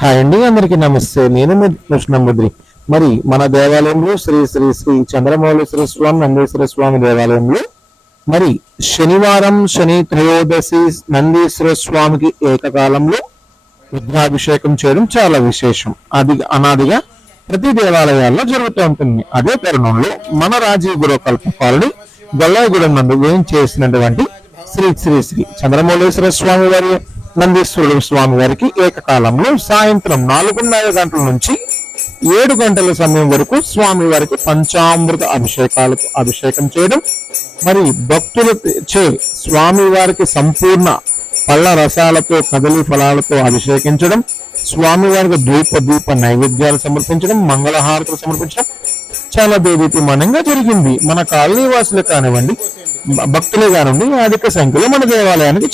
Hi అండి, అందరికీ నమస్తే. నేను మీ కృష్ణముద్రి. మరి మన దేవాలయంలో శ్రీ శ్రీ శ్రీ చంద్రమౌళేశ్వర స్వామి నందీశ్వర స్వామి దేవాలయంలో మరి శనివారం శని త్రయోదశి నందీశ్వర స్వామికి ఏకకాలంలో రుద్రాభిషేకం చేయడం చాలా విశేషం. అది అనాదిగా ప్రతి దేవాలయాల్లో జరుగుతూ ఉంటుంది. అదే తరుణంలో మన రాజీవ్ గురుకల్ప కాలనీ గొల్లాయిగూడెం నందు ఏం చేసినటువంటి శ్రీ శ్రీ శ్రీ చంద్రమౌళేశ్వర స్వామి వారి నందీశ్వరుడు స్వామి వారికి ఏకకాలంలో సాయంత్రం 4:30 గంటల నుంచి 7 గంటల సమయం వరకు స్వామి వారికి పంచామృత అభిషేకాలకు అభిషేకం చేయడం, మరి భక్తుల చే స్వామి వారికి సంపూర్ణ పళ్ళ రసాలతో కదలి ఫలాలతో అభిషేకించడం, స్వామి వారికి ధూప దీప నైవేద్యాలు సమర్పించడం, మంగళహారతులు సమర్పించడం చాలా దేదీప్యమానంగా జరిగింది. మన కాలనీ వాసులు కానివ్వండి, భక్తులే కానివ్వండి, అధిక సంఖ్యలో మన దేవాలయానికి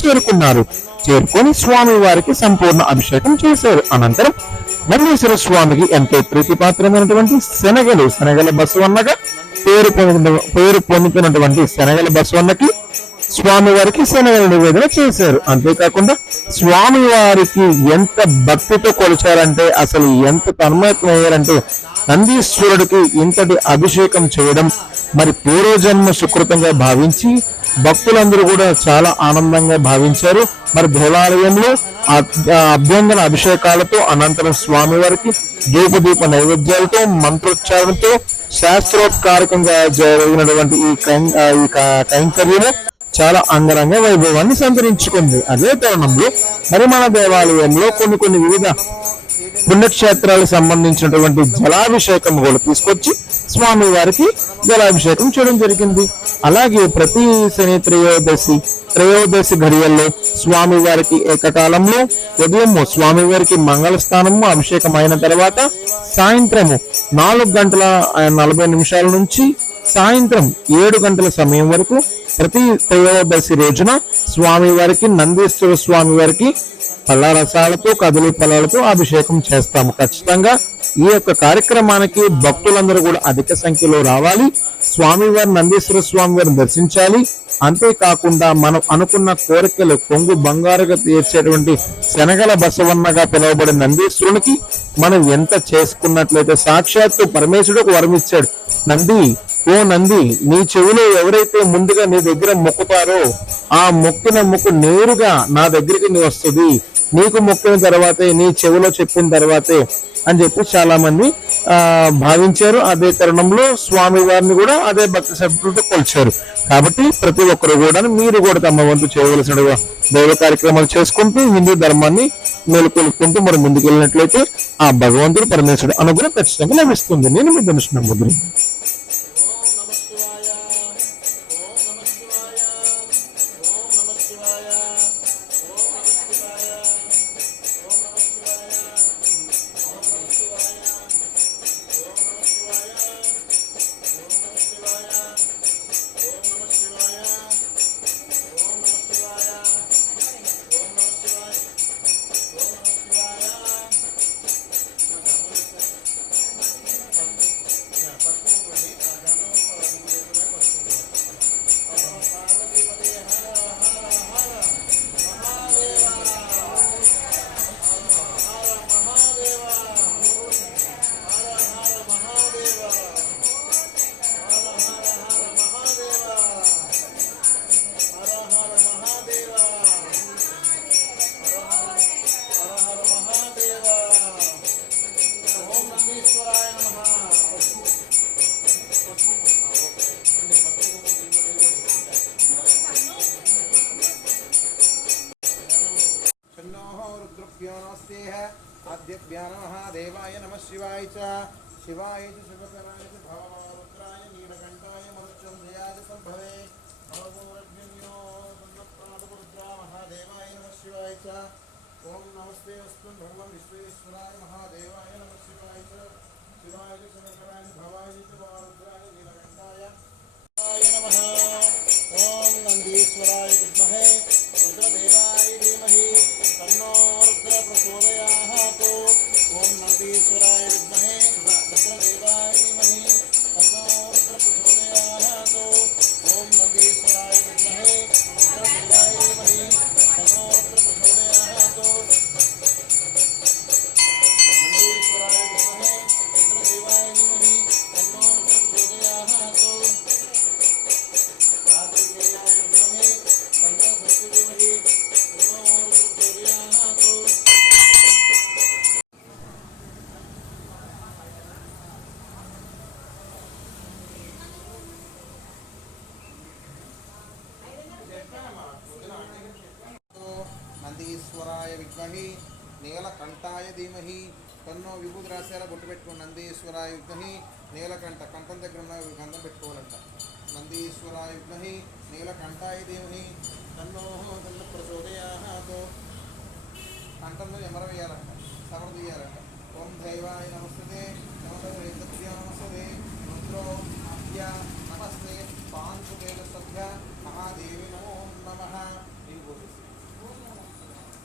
చేరుకొని స్వామి వారికి సంపూర్ణ అభిషేకం చేశారు. అనంతరం నందీశ్వర స్వామికి ఎంతో ప్రీతిపాత్రమైనటువంటి శనగల బసవన్నగా పేరు పొందుతున్నటువంటి శనగల బసవన్నకి స్వామి వారికి శనగల నివేదన చేశారు. అంతేకాకుండా స్వామి వారికి ఎంత భక్తితో కొలిచారంటే, అసలు ఎంత తన్మయత్మయ్యారంటే, నందీశ్వరుడికి ఇంతటి అభిషేకం చేయడం మరి పూర్వజన్మ సుకృతంగా భావించి భక్తులందరూ కూడా చాలా ఆనందంగా భావించారు. మరి దేవాలయంలో అభ్యంగన అభిషేకాలతో అనంతరం స్వామి వారికి ధూపదీప నైవేద్యాలతో మంత్రోచ్చారణతో శాస్త్రోత్కారకంగా జరిగినటువంటి ఈ కైంకర్యము చాలా అంగరంగ వైభవాన్ని సంతరించుకుంది. అదే తరుణంలో మరి మన దేవాలయంలో కొన్ని వివిధ పుణ్యక్షేత్రాలకు సంబంధించినటువంటి జలాభిషేకం కూడా తీసుకొచ్చి స్వామి వారికి జలాభిషేకం చేయడం జరిగింది. అలాగే ప్రతి శని త్రయోదశి ఘడియల్లో స్వామి వారికి ఏకకాలంలో ఉదయం స్వామి వారికి మంగళ స్థానము అభిషేకం అయిన తర్వాత సాయంత్రము 4:40 నుంచి సాయంత్రం 7 గంటల సమయం వరకు ప్రతి త్రయోదశి రోజున స్వామి వారికి నందీశ్వర స్వామి వారికి పళ్ళ రసాలతో కదులు ఫలాలతో అభిషేకం చేస్తాము. ఖచ్చితంగా ఈ యొక్క కార్యక్రమానికి భక్తులందరూ కూడా అధిక సంఖ్యలో రావాలి. స్వామివారి నందీశ్వర స్వామి వారిని దర్శించాలి. అంతేకాకుండా మనం అనుకున్న కోరికలు కొంగు బంగారుగా తీర్చేటువంటి శనగల బసవన్నగా పిలువబడిన నందీశ్వరునికి మనం ఎంత చేసుకున్నట్లయితే సాక్షాత్తు పరమేశ్వరుడు వరమిచ్చాడు. ఓ నంది, నీ చెవిలో ఎవరైతే ముందుగా నీ దగ్గర మొక్కుతారో ఆ మొక్కిన మొక్కు నేరుగా నా దగ్గరికి నీ వస్తుంది, నీకు మొక్కిన తర్వాతే నీ చెవిలో చెప్పిన తర్వాతే అని చెప్పి చాలా మంది భావించారు. అదే తరుణంలో స్వామి వారిని కూడా అదే భక్తి శ్రద్ధలతో కొలిచారు. కాబట్టి ప్రతి ఒక్కరు కూడా మీరు కూడా తమ వంతు చేయవలసిన దైవ కార్యక్రమాలు చేసుకుంటూ హిందూ ధర్మాన్ని మేలుకొలుపుకుంటూ మరి ముందుకెళ్ళినట్లయితే ఆ భగవంతుడు పరమేశ్వరుడు అనుగ్రహం ఖచ్చితంగా లభిస్తుంది. నేను మీ కృష్ణముద్రి. आद्यभ्यां महादेवाय नमः शिवाय च शिवाय च शिवकराय च भवरुद्राय नीलकण्ठाय मरुच्चन्द्रयाय संभवे नमोरज्ञन्यो सन्नत्तादरुद्रा महादेवाय नमः शिवाय च ओम नमस्ते अस्तु भगवान विश्वेश्वराय महादेवाय नमः शिवाय च शिवाय च शिवकराय च भवाय च भवरुद्राय नीलकण्ठाय नमः ओम नंदीश्वराय विद्महे रुद्रदेवाय धीमहि तन्नो रुद्र प्रचोदयात् ओम नंदीश्वराय विद्महे रुद्रदेवाय धीमहि तन्नो रुद्र प्रचोदयात् ओम नंदीश्वराय विद्महे रुद्रदेवाय धीमहि तन्नो रुद्र प्रचोदयात् నీలకంఠాయ ధీమహి తన్నో విభూతి రాశారా బొట్టు పెట్టుకుని నందీశ్వరాయ విద్మహి నీలకంఠ కంఠం దగ్గర ఉన్న గంధం పెట్టుకోవాలంట నందీశ్వరాయ విద్మహి నీలకంఠాయ ధీమహి తన్నో తన్న ప్రచోదయాతో కంఠంలో ఎమర వేయాలంట సమర్థియాలంట ఓం దైవాయ నమస్తే నమస్తే రుద్రో అభ్య నమస్తే పాంచుదేవ సభ్య మహాదేవి నమో నమః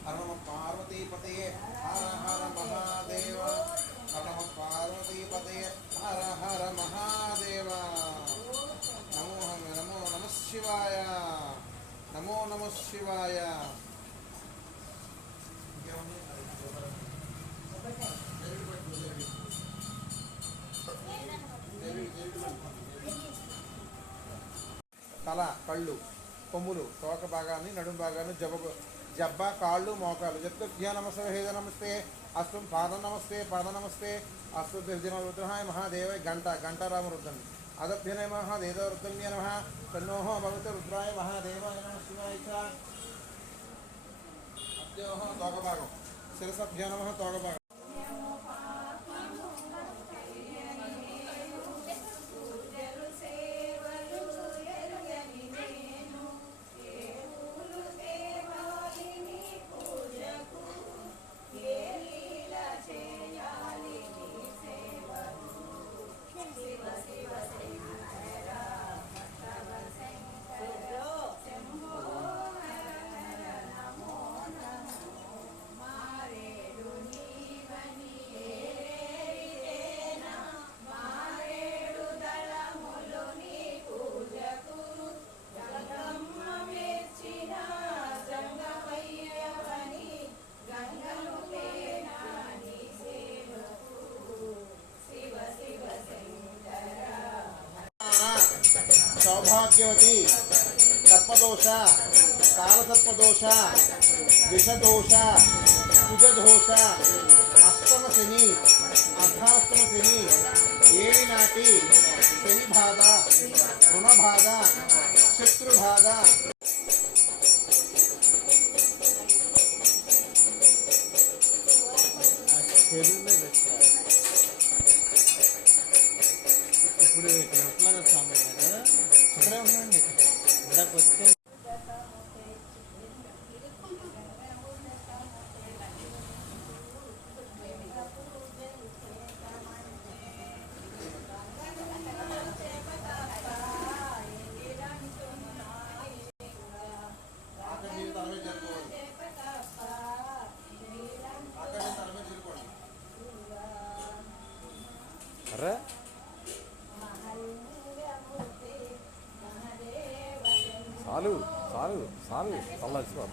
హర నమ పార్వతీపతే హర హర మహాదేవ హర నమ పార్వతీపతే హర హర మహాదేవ నమో నమో నమ శివాయ నమో నమ శివాయ తల కళ్ళు కొమ్ములు తోక భాగాన్ని నడుము భాగాన్ని జబ్బ కాళ్ళు మోకాలు జత్తుభ్య నమస్తే హేద నమస్తే అస్తం పాద నమస్తే అస్తు రుద్రాయ మహాదేవ గంటారామ రుద్రం అదభ్యనయ మహాదేవ రుద్రన్య నమ తన్నోహ భగవతి రుద్రాయ మహాదేవాయ నమ శివాయ అద్యోహ తోక భాగం శిరసభ్య నమ తోక భాగం సౌభాగ్యవతి సర్పదోష కాలసర్పదోష విషదోష కుజదోష అష్టమ శని అర్ధాష్టమ శని ఏడినాటి శని బాధ రుణ బాధ శత్రు బాధ ఇప్పుడు ఇక్కడే ఉండండి ఇందాక వస్తే చాలు చాలు చాలు చల్లచ్చు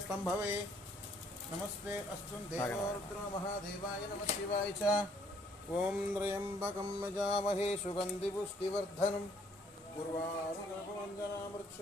स्तंभवे नमस्ते अस्तु देवो रुद्रो महादेवाय नमः शिवाय च ओम त्र्यंबकं यजामहे सुगन्धिपुष्टिवर्धनम् उर्वारुकवन्दनामृच्छ